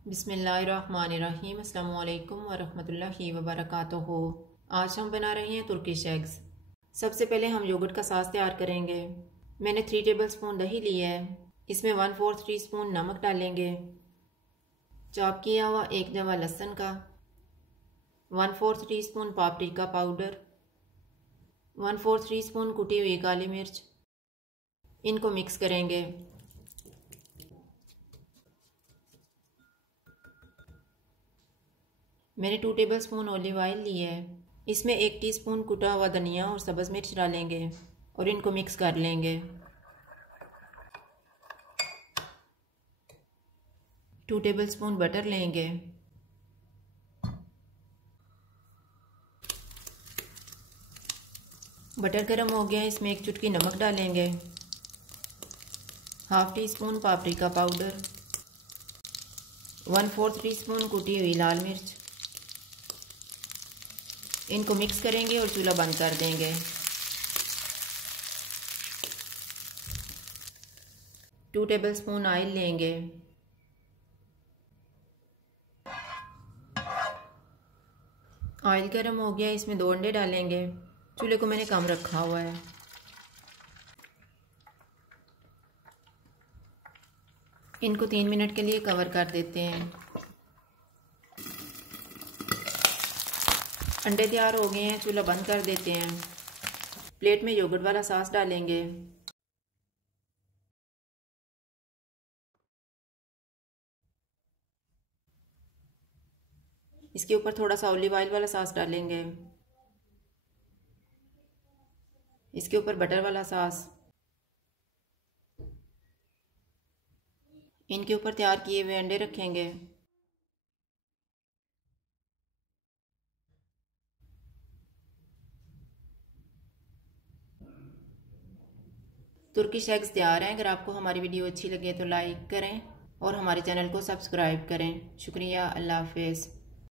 बिस्मिल्लाहिर्रहमानिर्रहीम। अस्सलामु अलैकुम वरहमतुल्लाहि वबरकातुहू। आज हम बना रहे हैं तुर्किश एग्स। सबसे पहले हम योगर्ट का सास तैयार करेंगे। मैंने 3 टेबलस्पून दही लिया है। इसमें 1/4 टीस्पून नमक डालेंगे। चॉप किया हुआ 1 जवा लहसुन का, 1/4 टीस्पून पापरिका पाउडर, 1/4 टीस्पून कुटी हुई काली मिर्च। इनको मिक्स करेंगे। मैंने 2 टेबलस्पून ऑलिव ऑयल लिया है। इसमें 1 टीस्पून कुटा हुआ धनिया और सब्ज़ मिर्च डालेंगे और इनको मिक्स कर लेंगे। 2 टेबलस्पून बटर लेंगे। बटर गर्म हो गया, इसमें 1 चुटकी नमक डालेंगे, 1/2 टीस्पून पापरिका पाउडर, 1/4 टीस्पून कुटी हुई लाल मिर्च। इनको मिक्स करेंगे और चूल्हा बंद कर देंगे। टू टेबलस्पून ऑयल लेंगे। ऑयल गर्म हो गया, इसमें 2 अंडे डालेंगे। चूल्हे को मैंने कम रखा हुआ है। इनको 3 मिनट के लिए कवर कर देते हैं। अंडे तैयार हो गए हैं, चूल्हा बंद कर देते हैं। प्लेट में योगर्ट वाला सॉस डालेंगे। इसके ऊपर थोड़ा सा ऑलिव ऑयल वाला सॉस डालेंगे। इसके ऊपर बटर वाला सॉस। इनके ऊपर तैयार किए हुए अंडे रखेंगे। तुर्किश एग्स तैयार हैं। अगर आपको हमारी वीडियो अच्छी लगे तो लाइक करें और हमारे चैनल को सब्सक्राइब करें। शुक्रिया। अल्लाह हाफिज़।